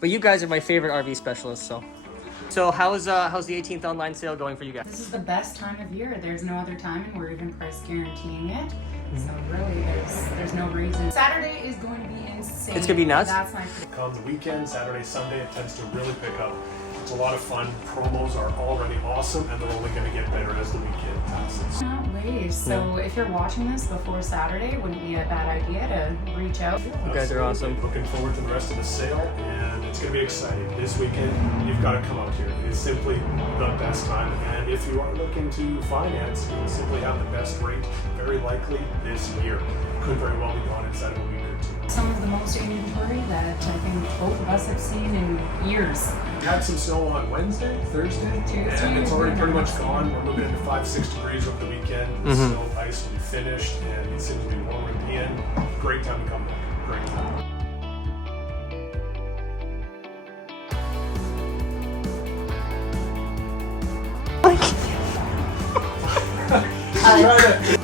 But you guys are my favorite RV specialists, so. So how's the 18th online sale going for you guys? This is the best time of year. There's no other time, and we're even price guaranteeing it. So really, there's no reason. Saturday is going to be insane. It's gonna be nuts. That's my. On the weekend, Saturday, Sunday, it tends to really pick up. It's a lot of fun. Promos are already awesome, and they're only going to get better as the weekend passes. Not waste. So if you're watching this before Saturday, wouldn't be a bad idea to reach out. You guys are awesome. Looking forward to the rest of the sale, and it's going to be exciting. This weekend, you've got to come out here. It is simply the best time, and if you are looking to finance, you will simply have the best rate, very likely this year. Could very well be gone inside of a week or two. Some of the most inventory that I think both of us have seen in years. We had some snow on Wednesday, Thursday, and it's already pretty much gone. We're moving into 5-6 degrees over the weekend. The snow, ice will be finished, and it seems to be warmer at the end. Great time to come back. Great time.